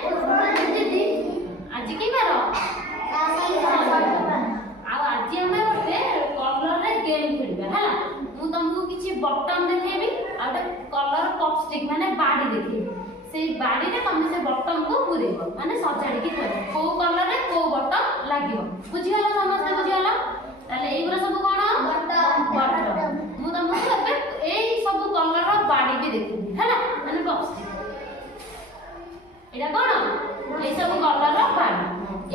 आज की बार आज आम गोटे कलर रे गेम खेलबा है मु तुमको किछि बटन देखेबी आ कलर पॉपस्टिक माने बाड़ी देखेबी से बाड़ी रे तुम से बटन को पुरेबो माने सजाड़ी की थोबो को कलर रे को बटन लागिबो बुझी हला समस्त बुझी हला ताले एगुरा सब कोन बटन मु तुमको ए सब कलर रो बाड़ी भी देखेबी हैला माने पॉपस्टिक एटा कोन ए सब कलर रो बाड़ी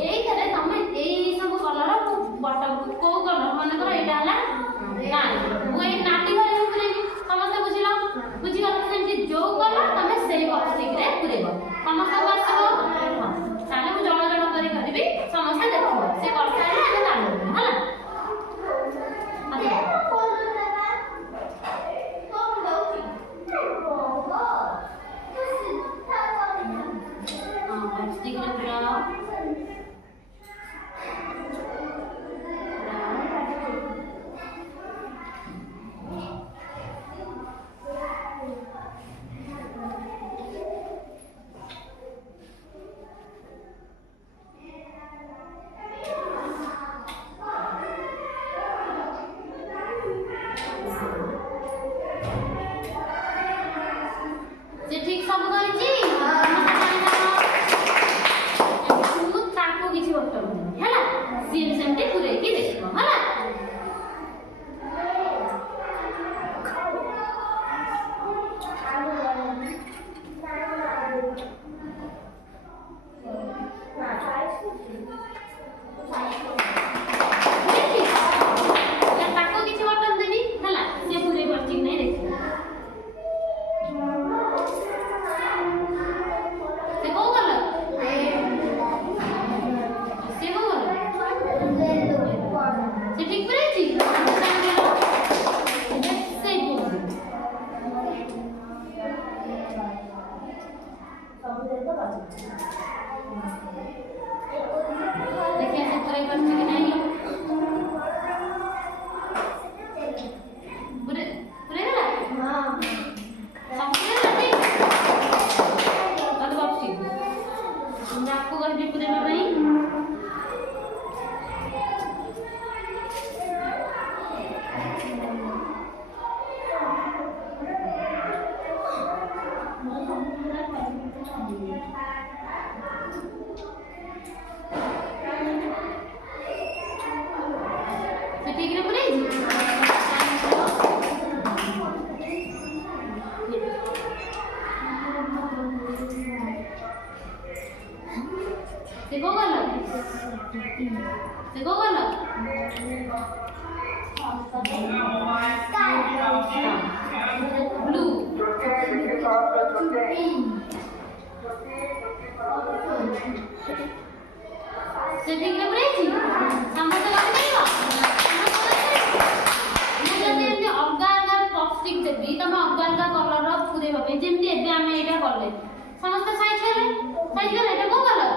एई थरे तमे एई सब कलर रो बटन को कलर माने कर एटा हला ना मु ए नाटी वाली पुरेबी समस्त बुझिला बुझी गला सेमति जो कलर तमे सेई पॉपस्टिक रे पुरेबो समस्त आसीबो ताले मु जण जण करी करबी समस्त देखिबो से करता रे आगे ताले हला पॉपस्टिक रे पूरा से ठीक सब करछि तू ताको किछि बटन हैला सीएम सेमते पुरे की देखबो हैला ताको किछि बटन देबी हैला से पुरे बटन नै देखबो देखिए ऐसे पूरे करते कि नहीं पूरे पूरे गला हां सब पूरे करते तो वापसी मैं आपको कर दी पूरे में भाई ठीक है पूरे देखो गला ब्लू से ठीक है पूरे समझ लागेगा पॉपस्टिक देबी तमे अगल कलर रो पुरेबा पे जेमति एबे आमे एटा करले समस्त साइज करे एटा को कलर